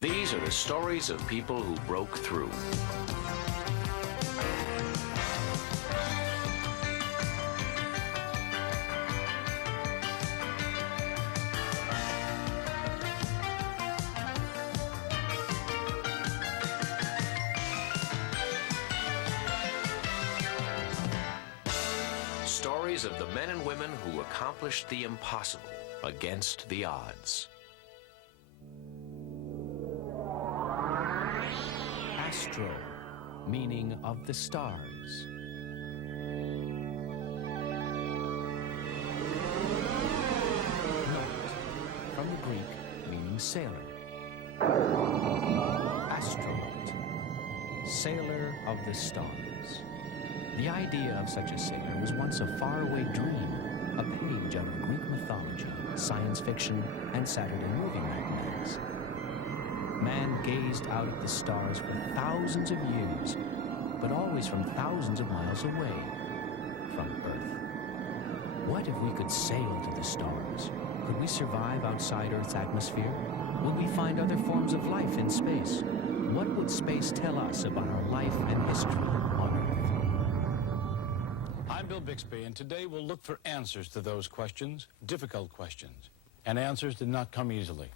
These are the stories of people who broke through. Stories of the men and women who accomplished the impossible against the odds. Astro, meaning of the stars. Note, from the Greek, meaning sailor. Astronaut, sailor of the stars. The idea of such a sailor was once a faraway dream, a page out of Greek mythology, science fiction, and Saturday movie matinees. Man gazed out at the stars for thousands of years, but always from thousands of miles away from Earth. What if we could sail to the stars? Could we survive outside Earth's atmosphere? Would we find other forms of life in space? What would space tell us about our life and history on Earth? I'm Bill Bixby, and today we'll look for answers to those questions, difficult questions, and answers did not come easily.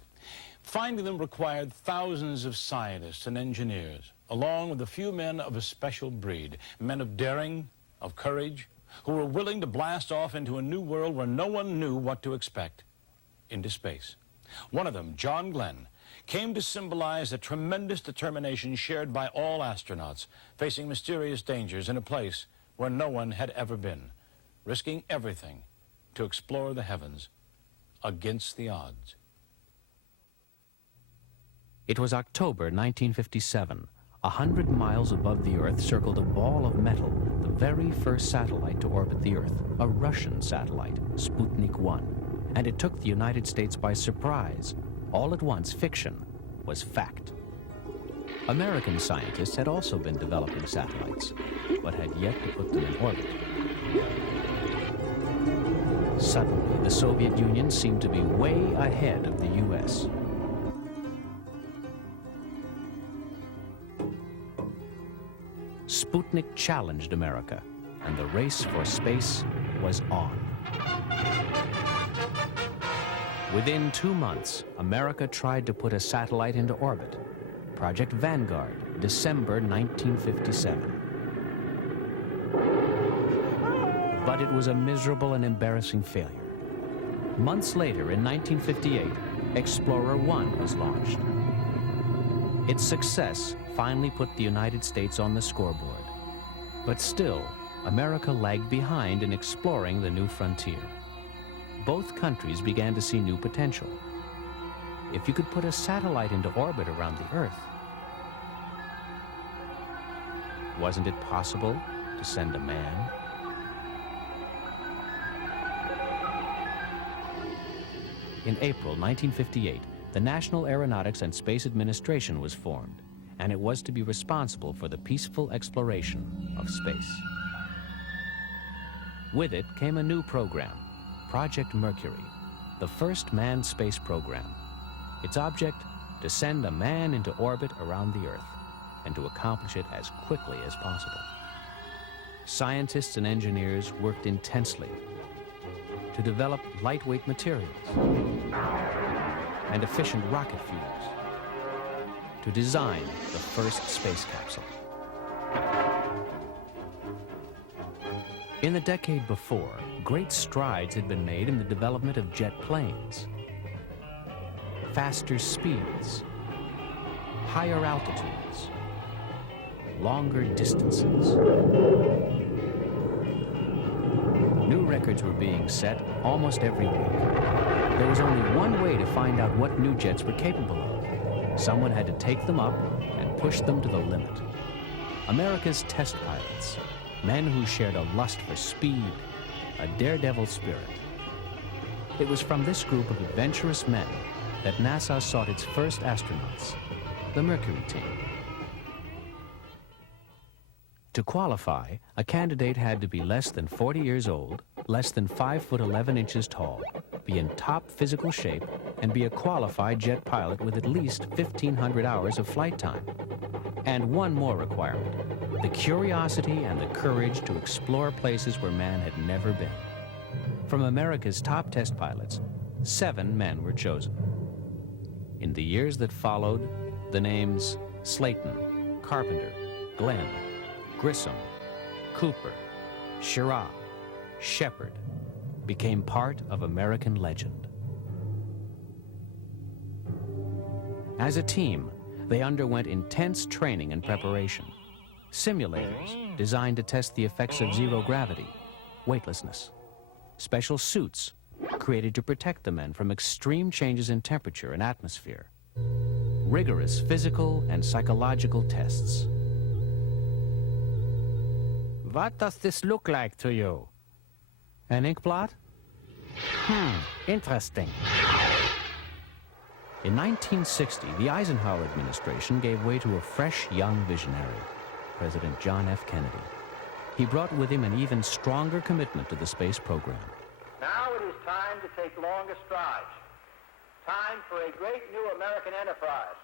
Finding them required thousands of scientists and engineers, along with a few men of a special breed, men of daring, of courage, who were willing to blast off into a new world where no one knew what to expect, into space. One of them, John Glenn, came to symbolize a tremendous determination shared by all astronauts facing mysterious dangers in a place where no one had ever been, risking everything to explore the heavens against the odds. It was October 1957. 100 miles above the Earth circled a ball of metal, the very first satellite to orbit the Earth, a Russian satellite, Sputnik 1. And it took the United States by surprise. All at once, fiction was fact. American scientists had also been developing satellites, but had yet to put them in orbit. Suddenly, the Soviet Union seemed to be way ahead of the U.S. Sputnik challenged America, and the race for space was on. Within 2 months, America tried to put a satellite into orbit. Project Vanguard, December 1957. But it was a miserable and embarrassing failure. Months later, in 1958, Explorer 1 was launched. Its success finally put the United States on the scoreboard. But still, America lagged behind in exploring the new frontier. Both countries began to see new potential. If you could put a satellite into orbit around the Earth, wasn't it possible to send a man? In April 1958, the National Aeronautics and Space Administration was formed, and it was to be responsible for the peaceful exploration of space. With it came a new program, Project Mercury, the first manned space program. Its object, to send a man into orbit around the Earth, and to accomplish it as quickly as possible. Scientists and engineers worked intensely to develop lightweight materials and efficient rocket fuels, to design the first space capsule. In the decade before, great strides had been made in the development of jet planes. Faster speeds, higher altitudes, longer distances. New records were being set almost every week. There was only one way to find out what new jets were capable of. Someone had to take them up and push them to the limit. America's test pilots, men who shared a lust for speed, a daredevil spirit. It was from this group of adventurous men that NASA sought its first astronauts, the Mercury team. To qualify, a candidate had to be less than 40 years old, less than 5 foot 11 inches tall, be in top physical shape, and be a qualified jet pilot with at least 1,500 hours of flight time. And one more requirement: the curiosity and the courage to explore places where man had never been. From America's top test pilots, 7 men were chosen. In the years that followed, the names Slayton, Carpenter, Glenn, Grissom, Cooper, Schirra, Shepard became part of American legend. As a team, they underwent intense training and preparation. Simulators designed to test the effects of zero gravity, weightlessness. Special suits created to protect the men from extreme changes in temperature and atmosphere. Rigorous physical and psychological tests. What does this look like to you? An ink blot? Interesting. In 1960, the Eisenhower administration gave way to a fresh, young visionary, President John F. Kennedy. He brought with him an even stronger commitment to the space program. Now it is time to take longer strides. Time for a great new American enterprise.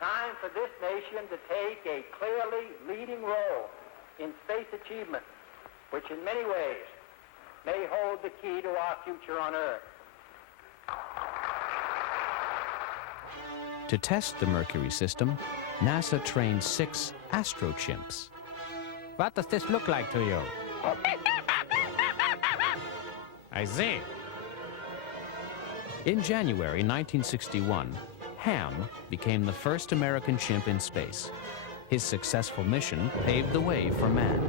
Time for this nation to take a clearly leading role in space achievement, which in many ways may hold the key to our future on Earth. To test the Mercury system, NASA trained 6 astrochimps. What does this look like to you? I see. In January 1961, Ham became the first American chimp in space. His successful mission paved the way for man.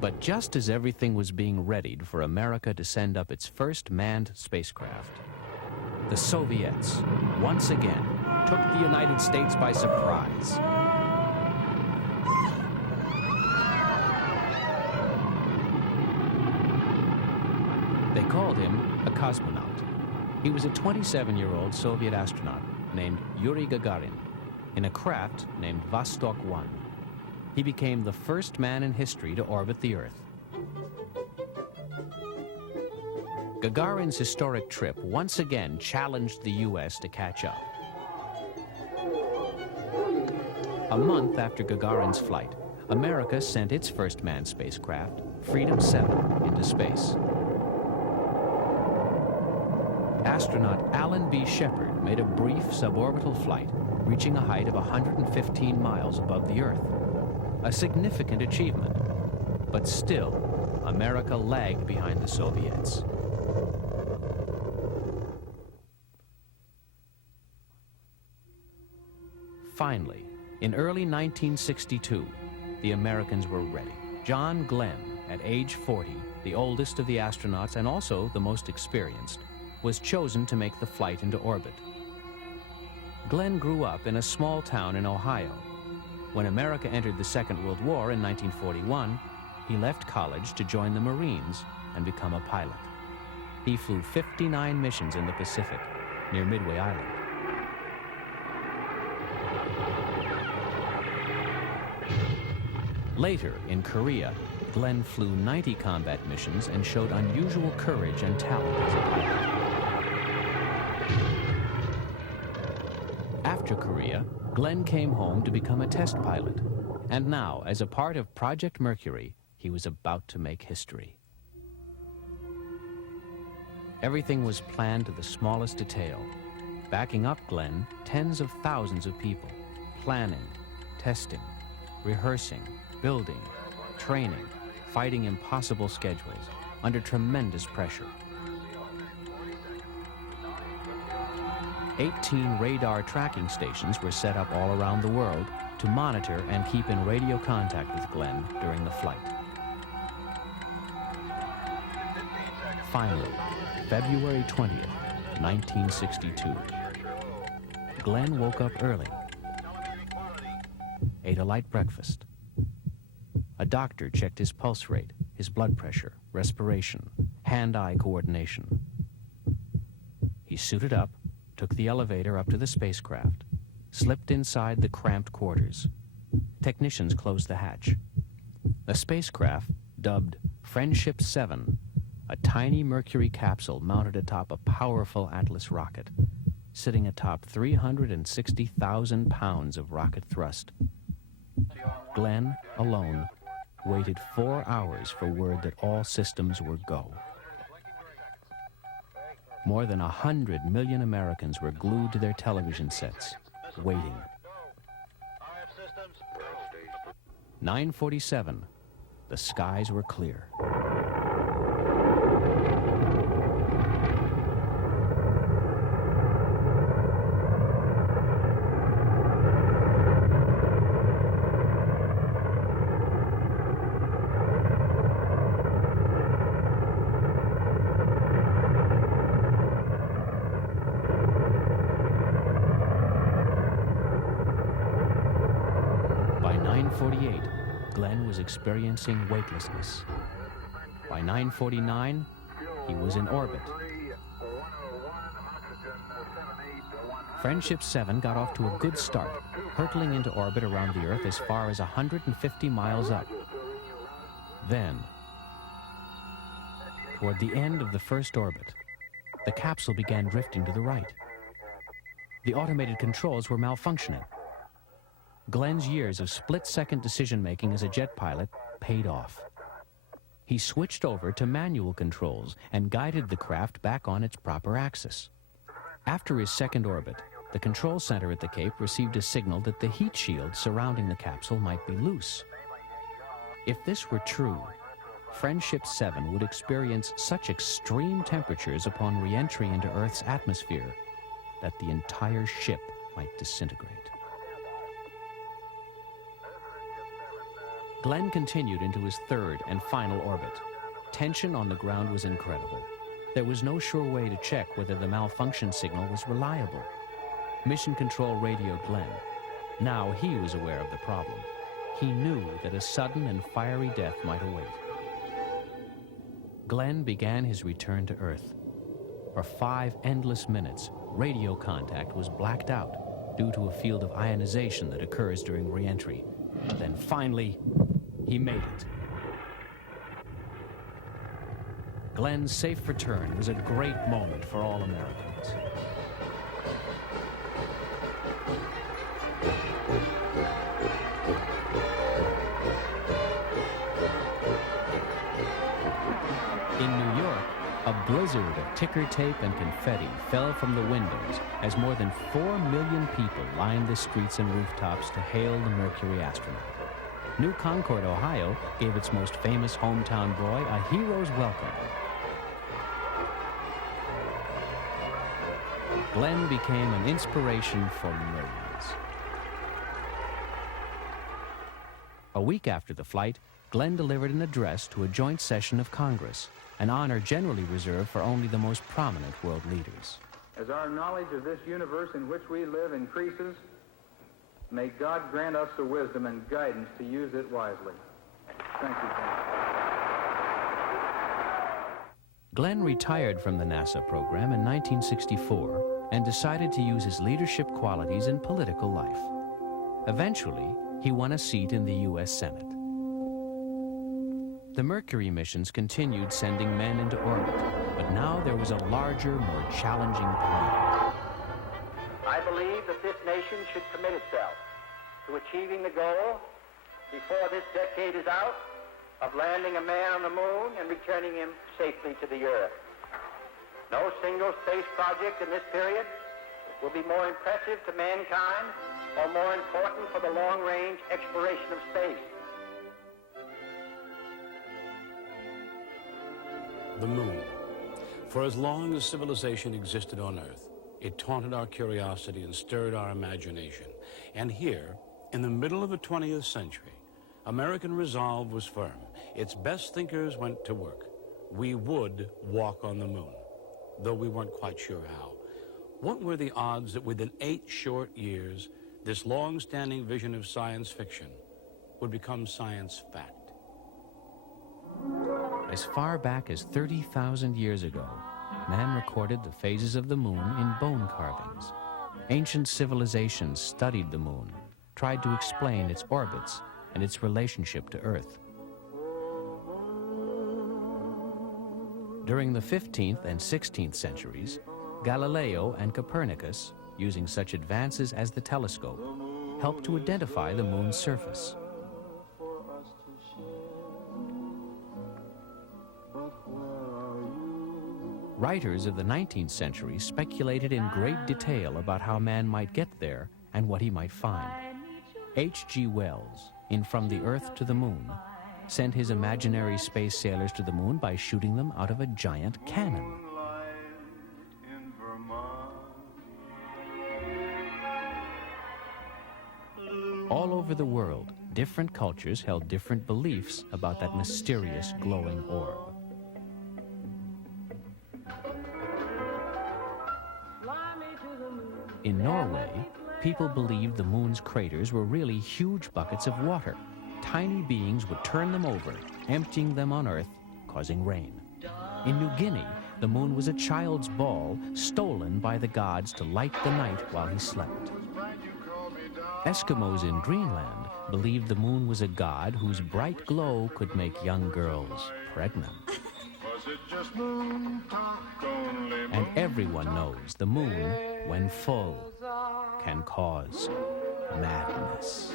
But just as everything was being readied for America to send up its first manned spacecraft, the Soviets once again took the United States by surprise. They called him a cosmonaut. He was a 27-year-old Soviet astronaut named Yuri Gagarin in a craft named Vostok 1. He became the first man in history to orbit the Earth. Gagarin's historic trip once again challenged the U.S. to catch up. A month after Gagarin's flight, America sent its first manned spacecraft, Freedom 7, into space. Astronaut Alan B. Shepard made a brief suborbital flight, reaching a height of 115 miles above the Earth. A significant achievement, but still, America lagged behind the Soviets. Finally, in early 1962, the Americans were ready. John Glenn, at age 40, the oldest of the astronauts and also the most experienced, was chosen to make the flight into orbit. Glenn grew up in a small town in Ohio. When America entered the Second World War in 1941, he left college to join the Marines and become a pilot. He flew 59 missions in the Pacific, near Midway Island. Later, in Korea, Glenn flew 90 combat missions and showed unusual courage and talent as a pilot. After Korea, Glenn came home to become a test pilot. And now, as a part of Project Mercury, he was about to make history. Everything was planned to the smallest detail. Backing up Glenn, tens of thousands of people, planning, testing, rehearsing, building, training, fighting impossible schedules under tremendous pressure. 18 radar tracking stations were set up all around the world to monitor and keep in radio contact with Glenn during the flight. Finally, February 20th, 1962. Glenn woke up early, ate a light breakfast. A doctor checked his pulse rate, his blood pressure, respiration, hand-eye coordination. He suited up, took the elevator up to the spacecraft, slipped inside the cramped quarters. Technicians closed the hatch. A spacecraft dubbed Friendship 7, a tiny Mercury capsule mounted atop a powerful Atlas rocket, sitting atop 360,000 pounds of rocket thrust. Glenn, alone, waited 4 hours for word that all systems were go. More than 100 million Americans were glued to their television sets, waiting. 9:47. The skies were clear. By 9:48, Glenn was experiencing weightlessness. By 9:49, he was in orbit. Friendship 7 got off to a good start, hurtling into orbit around the Earth as far as 150 miles up. Then, toward the end of the first orbit, the capsule began drifting to the right. The automated controls were malfunctioning. Glenn's years of split-second decision-making as a jet pilot paid off. He switched over to manual controls and guided the craft back on its proper axis. After his second orbit, the control center at the Cape received a signal that the heat shield surrounding the capsule might be loose. If this were true, Friendship 7 would experience such extreme temperatures upon re-entry into Earth's atmosphere that the entire ship might disintegrate. Glenn continued into his third and final orbit. Tension on the ground was incredible. There was no sure way to check whether the malfunction signal was reliable. Mission Control radioed Glenn. Now he was aware of the problem. He knew that a sudden and fiery death might await. Glenn began his return to Earth. For 5 endless minutes, radio contact was blacked out due to a field of ionization that occurs during re-entry. Then finally, he made it. Glenn's safe return was a great moment for all Americans. In New York, a blizzard of ticker tape and confetti fell from the windows as more than 4 million people lined the streets and rooftops to hail the Mercury astronaut. New Concord, Ohio, gave its most famous hometown boy a hero's welcome. Glenn became an inspiration for millions. A week after the flight, Glenn delivered an address to a joint session of Congress, an honor generally reserved for only the most prominent world leaders. As our knowledge of this universe in which we live increases, may God grant us the wisdom and guidance to use it wisely. Thank you, Tom. Glenn retired from the NASA program in 1964 and decided to use his leadership qualities in political life. Eventually, he won a seat in the U.S. Senate. The Mercury missions continued sending men into orbit, but now there was a larger, more challenging plan. I believe that this nation should commit itself to achieving the goal, before this decade is out, of landing a man on the moon and returning him safely to the Earth. No single space project in this period will be more impressive to mankind or more important for the long-range exploration of space. The moon. For as long as civilization existed on Earth, it taunted our curiosity and stirred our imagination. And here, in the middle of the 20th century, American resolve was firm. Its best thinkers went to work. We would walk on the moon, though we weren't quite sure how. What were the odds that within 8 short years, this long-standing vision of science fiction would become science fact? As far back as 30,000 years ago, man recorded the phases of the moon in bone carvings. Ancient civilizations studied the moon, tried to explain its orbits and its relationship to Earth. During the 15th and 16th centuries, Galileo and Copernicus, using such advances as the telescope, helped to identify the moon's surface. Writers of the 19th century speculated in great detail about how man might get there and what he might find. H.G. Wells, in From the Earth to the Moon, sent his imaginary space sailors to the moon by shooting them out of a giant cannon. All over the world, different cultures held different beliefs about that mysterious glowing orb. In Norway, people believed the moon's craters were really huge buckets of water. Tiny beings would turn them over, emptying them on Earth, causing rain. In New Guinea, the moon was a child's ball stolen by the gods to light the night while he slept. Eskimos in Greenland believed the moon was a god whose bright glow could make young girls pregnant. And everyone knows the moon, when full, can cause madness.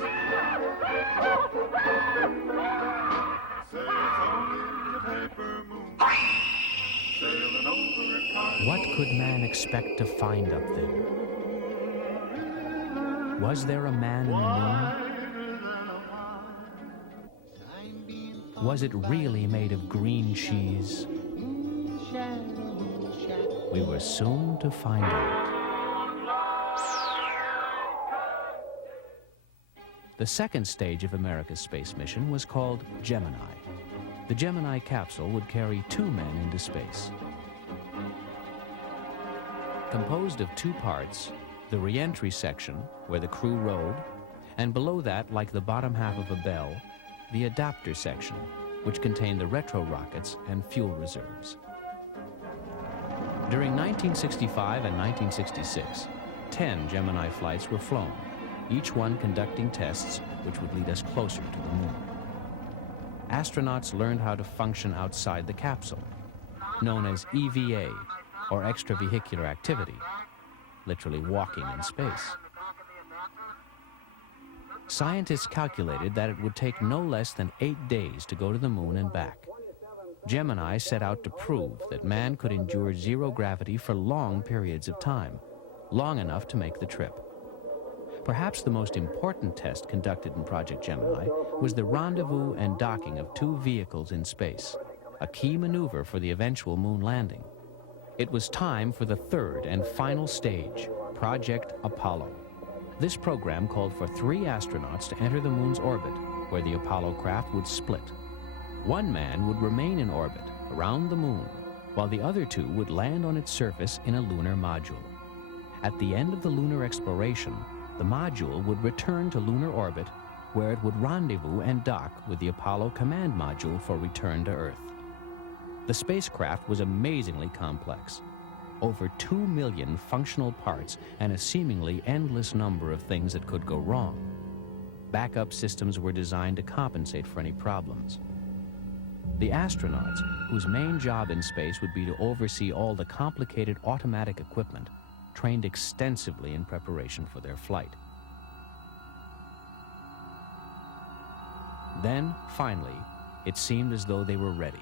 What could man expect to find up there? Was there a man in the moon? Was it really made of green cheese? We were soon to find out. The second stage of America's space mission was called Gemini. The Gemini capsule would carry 2 men into space. Composed of 2 parts, the re-entry section, where the crew rode, and below that, like the bottom half of a bell, the adapter section, which contained the retro rockets and fuel reserves. During 1965 and 1966, 10 Gemini flights were flown, each one conducting tests which would lead us closer to the moon. Astronauts learned how to function outside the capsule, known as EVA, or extravehicular activity, literally walking in space. Scientists calculated that it would take no less than 8 days to go to the moon and back. Gemini set out to prove that man could endure zero gravity for long periods of time, long enough to make the trip. Perhaps the most important test conducted in Project Gemini was the rendezvous and docking of 2 vehicles in space, a key maneuver for the eventual moon landing. It was time for the third and final stage, Project Apollo. This program called for 3 astronauts to enter the moon's orbit, where the Apollo craft would split. 1 man would remain in orbit around the moon, while the other 2 would land on its surface in a lunar module. At the end of the lunar exploration, the module would return to lunar orbit, where it would rendezvous and dock with the Apollo command module for return to Earth. The spacecraft was amazingly complex. Over 2 million functional parts and a seemingly endless number of things that could go wrong. Backup systems were designed to compensate for any problems. The astronauts, whose main job in space would be to oversee all the complicated automatic equipment, trained extensively in preparation for their flight. Then, finally, it seemed as though they were ready.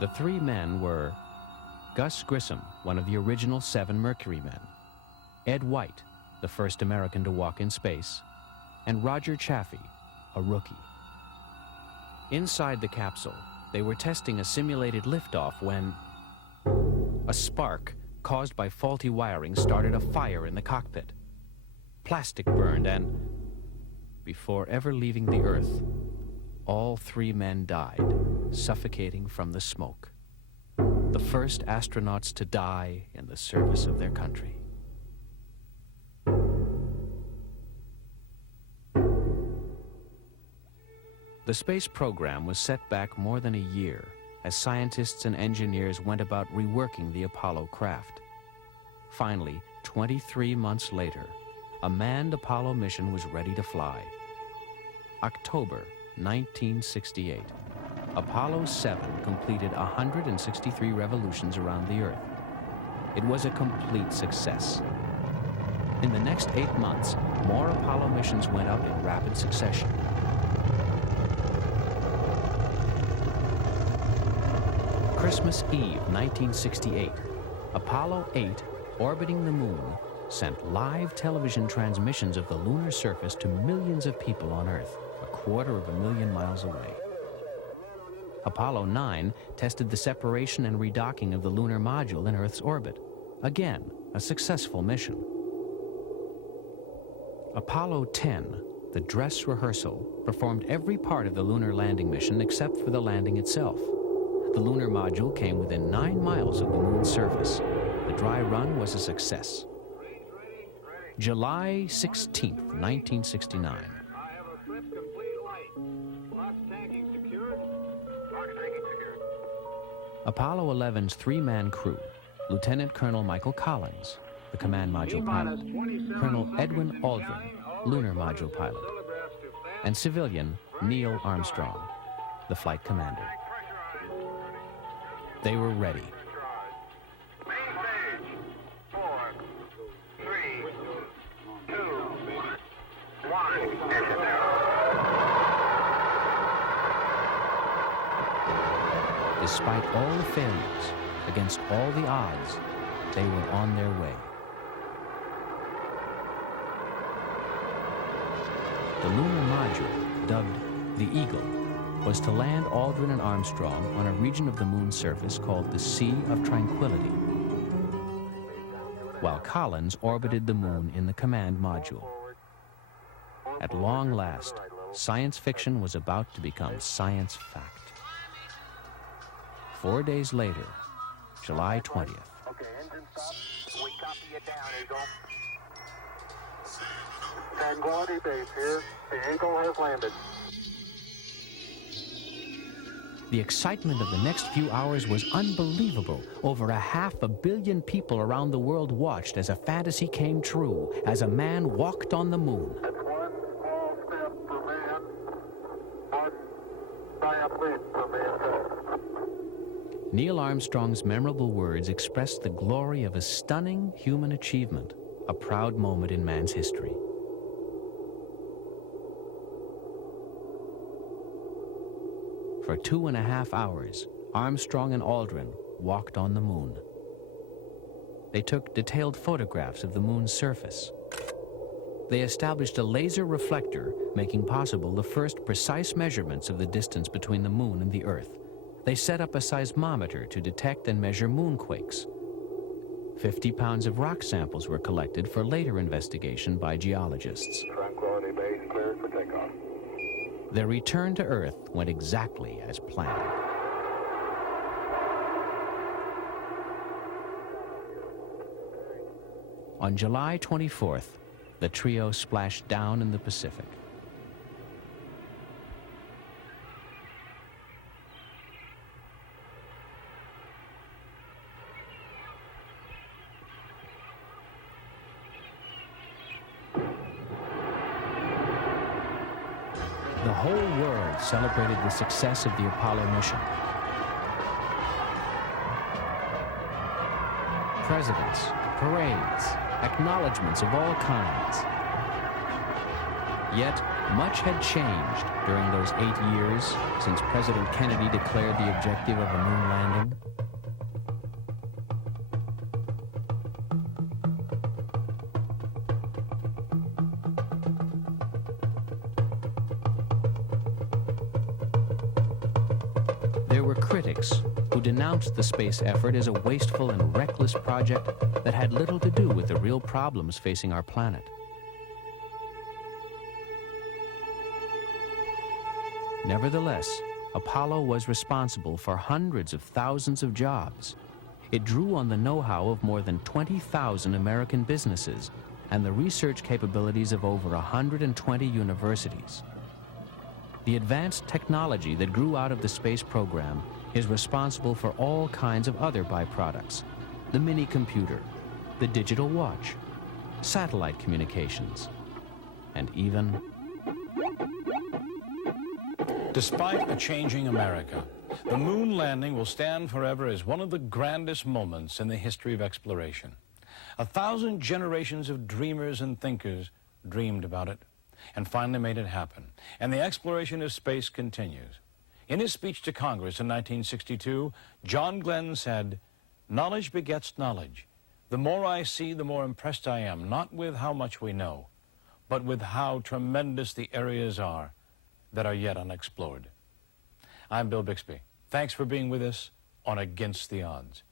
The 3 men were Gus Grissom, one of the original 7 Mercury men, Ed White, the first American to walk in space, and Roger Chaffee, a rookie. Inside the capsule, they were testing a simulated liftoff when a spark caused by faulty wiring started a fire in the cockpit. Plastic burned and, before ever leaving the Earth, all 3 men died, suffocating from the smoke. The first astronauts to die in the service of their country. The space program was set back more than a year as scientists and engineers went about reworking the Apollo craft. Finally, 23 months later, a manned Apollo mission was ready to fly. October 1968. Apollo 7 completed 163 revolutions around the Earth. It was a complete success. In the next 8 months, more Apollo missions went up in rapid succession. Christmas Eve, 1968, Apollo 8, orbiting the moon, sent live television transmissions of the lunar surface to millions of people on Earth, 250,000 miles away. Apollo 9 tested the separation and redocking of the lunar module in Earth's orbit. Again, a successful mission. Apollo 10, the dress rehearsal, performed every part of the lunar landing mission except for the landing itself. The lunar module came within 9 miles of the moon's surface. The dry run was a success. July 16th, 1969. I have a slip complete light. Box tanking secured. Box tanking secured. Apollo 11's 3-man crew, Lieutenant Colonel Michael Collins, the command module pilot, Colonel Edwin Aldrin, lunar module pilot, and civilian Neil Armstrong, the flight commander. They were ready. Main stage. 4, 3, 2, 1. Mission Despite all the failures, against all the odds, they were on their way. The lunar module, dubbed the Eagle, was to land Aldrin and Armstrong on a region of the moon's surface called the Sea of Tranquility, while Collins orbited the moon in the command module. At long last, science fiction was about to become science fact. 4 days later, July 20th. Okay, engine stop. We copy it down, Eagle. Tranquility Base here. The Eagle has landed. The excitement of the next few hours was unbelievable. Over 500 million people around the world watched as a fantasy came true, as a man walked on the moon. That's one small step for man, one giant leap for mankind. Neil Armstrong's memorable words expressed the glory of a stunning human achievement, a proud moment in man's history. For 2.5 hours, Armstrong and Aldrin walked on the moon. They took detailed photographs of the moon's surface. They established a laser reflector, making possible the first precise measurements of the distance between the moon and the Earth. They set up a seismometer to detect and measure moonquakes. 50 pounds of rock samples were collected for later investigation by geologists. Tranquility Base cleared for takeoff. Their return to Earth went exactly as planned. On July 24th, the trio splashed down in the Pacific. The whole world celebrated the success of the Apollo mission. Presidents, parades, acknowledgments of all kinds. Yet, much had changed during those 8 years since President Kennedy declared the objective of a moon landing. There were critics who denounced the space effort as a wasteful and reckless project that had little to do with the real problems facing our planet. Nevertheless, Apollo was responsible for hundreds of thousands of jobs. It drew on the know-how of more than 20,000 American businesses and the research capabilities of over 120 universities. The advanced technology that grew out of the space program is responsible for all kinds of other byproducts: the mini-computer, the digital watch, satellite communications, and even Despite a changing America, the moon landing will stand forever as one of the grandest moments in the history of exploration. 1,000 generations of dreamers and thinkers dreamed about it and finally made it happen. And the exploration of space continues. In his speech to Congress in 1962, John Glenn said, "Knowledge begets knowledge. The more I see, the more impressed I am, not with how much we know, but with how tremendous the areas are that are yet unexplored." I'm Bill Bixby. Thanks for being with us on Against the Odds.